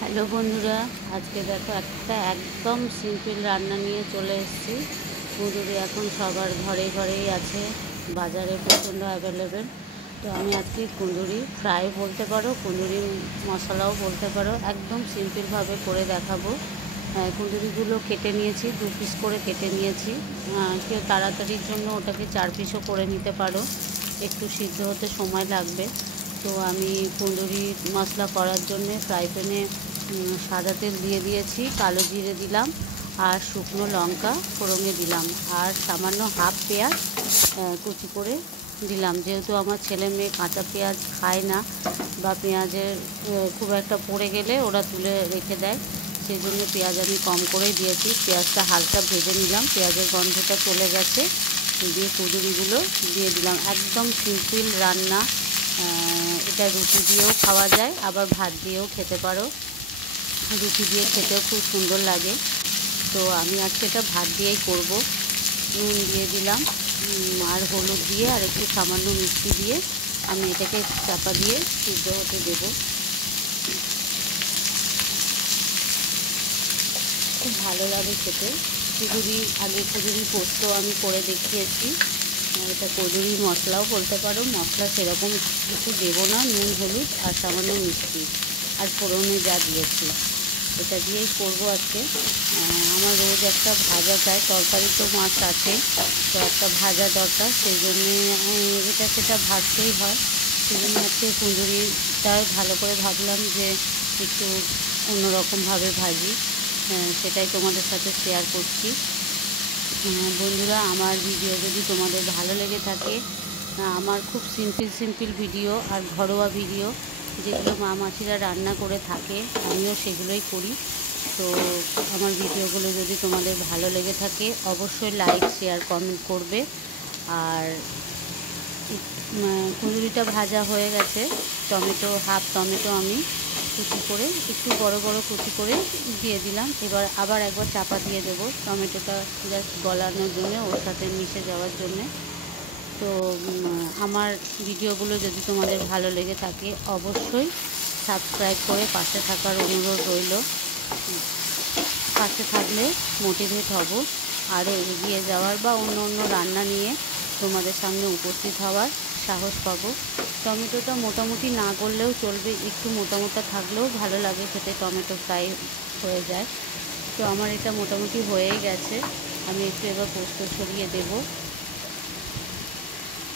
Hello বন্ধুরা, আজকে দেখো একটা একদম সিম্পল রান্না নিয়ে চলে এসেছি। কুঁদুরি এখন সবার ঘরে ঘরেই আছে, বাজারে প্রচণ্ড অ্যাভেলেবেল। তো আমি আজকে কুঁদুরি ফ্রাই বলতে পারো, কুঁদুরি মশলাও বলতে পারো, একদম সিম্পলভাবে করে দেখাবো। কুঁদুরিগুলো কেটে নিয়েছি, 2 পিস করে কেটে নিয়েছি। কেউ তাড়াতাড়ির জন্য ওটাকে 4 পিসও করে নিতে পারো, একটু সিদ্ধ হতে সময় লাগবে। তো আমি কুঁদুরি মশলা করার জন্যে ফ্রাই প্যানে সাদা তেল দিয়ে দিয়েছি, কালো জিরে দিলাম আর শুকনো লঙ্কা ফোড়নে দিলাম, আর সামান্য হাফ পেঁয়াজ কুচি করে দিলাম। যেহেতু আমার ছেলে মেয়ে কাঁচা পেঁয়াজ খায় না, বা পেঁয়াজের খুব একটা পড়ে গেলে ওরা তুলে রেখে দেয়, সেই জন্য পেঁয়াজ আমি কম করেই দিয়েছি। পেঁয়াজটা হালকা ভেজে নিলাম, পেঁয়াজের গন্ধটা চলে গেছে, দিয়ে কুঁদুরিগুলো দিয়ে দিলাম। একদম সিম্পল রান্না। এটা রুটি দিয়েও খাওয়া যায়, আবার ভাত দিয়েও খেতে পারো। রুটি দিয়ে খেতেও খুব সুন্দর লাগে। তো আমি আজকে এটা ভাত দিয়েই করব। নুন দিয়ে দিলাম আর হলুদ দিয়ে আর একটু সামান্য মিষ্টি দিয়ে আমি এটাকে চাপা দিয়ে সিদ্ধ হতে দেব। খুব ভালো লাগে খেতে। কুঁদুরি পোস্ত আমি করে দেখিয়েছি। এটা কুঁদুরি মশলাও বলতে পারো। মশলা সেরকম কিছু দেবো না, নুন হলুদ আর সামান্য মিষ্টি আর ফোড়নে যা দিয়েছি এটা দিয়েই করবো আজকে। আমার রোজ একটা ভাজা চাই, তরকারি তো মাছ আছে, তো একটা ভাজা দরকার, সেই জন্যে এটা সেটা ভাজতেই হয়। সেই জন্য আজকে কুঁদুরিটা ভালো করে ভাবলাম যে একটু অন্যরকমভাবে ভাজি, সেটাই তোমাদের সাথে শেয়ার করছি। বন্ধুরা, আমার ভিডিও যদি তোমাদের ভালো লেগে থাকে, আমার খুব সিম্পল ভিডিও আর ঘরোয়া ভিডিও যেগুলো মা মাসিরা রান্না করে থাকে, আমিও সেগুলোই করি। তো আমার ভিডিওগুলো যদি তোমাদের ভালো লেগে থাকে অবশ্যই লাইক শেয়ার কমেন্ট করবে। আর কুঁদুরিটা ভাজা হয়ে গেছে, হাফ টমেটো আমি কুচি করে একটু বড় বড় কুচি করে দিয়ে দিলাম। এবার আবার একবার চাপা দিয়ে দেবো, টমেটোটা জাস্ট গলানোর জন্য, ওর সাথে মিশে যাওয়ার জন্যে। তো আমার ভিডিওগুলো যদি তোমাদের ভালো লেগে থাকে অবশ্যই সাবস্ক্রাইব করে পাশে থাকার অনুরোধ রইল। পাশে থাকলে মোটিভেট হব আরও এগিয়ে যাওয়ার, বা অন্য রান্না নিয়ে তোমাদের সামনে উপস্থিত হওয়ার সাহস পাবো। টমেটোটা মোটামুটি না করলেও চলবে, একটু মোটা থাকলেও ভালো লাগে খেতে, টমেটো ফ্রাই হয়ে যায়। তো আমার এটা মোটামুটি হয়েই গেছে। আমি একটু এবার পোস্ত ছড়িয়ে দেব।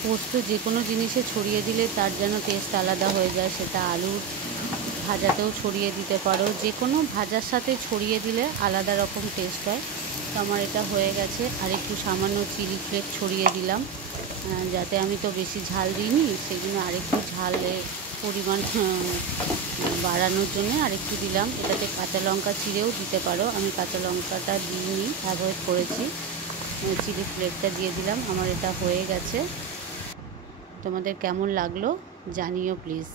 পোস্ত যে কোনো জিনিসে ছড়িয়ে দিলে তার যেন টেস্ট আলাদা হয়ে যায়। সেটা আলুর ভাজাতেও ছড়িয়ে দিতে পারো, যে কোনো ভাজার সাথে ছড়িয়ে দিলে আলাদা রকম টেস্ট হয়। তো আমার এটা হয়ে গেছে। আর একটু সামান্য চিলি ফ্লেক্স ছড়িয়ে দিলাম, যাতে আমি তো বেশি ঝাল দিইনি, সেই জন্য আরেকটু ঝালের পরিমাণ বাড়ানোর জন্য আরেকটু দিলাম। এটাতে কাঁচা লঙ্কা চিড়েও দিতে পারো, আমি কাঁচা লঙ্কাটা দিইনি, অ্যাভয়েড করেছি, চিলি ফ্লেক্সটা দিয়ে দিলাম। আমার এটা হয়ে গেছে। তোমাদের কেমন লাগলো জানিও প্লিজ।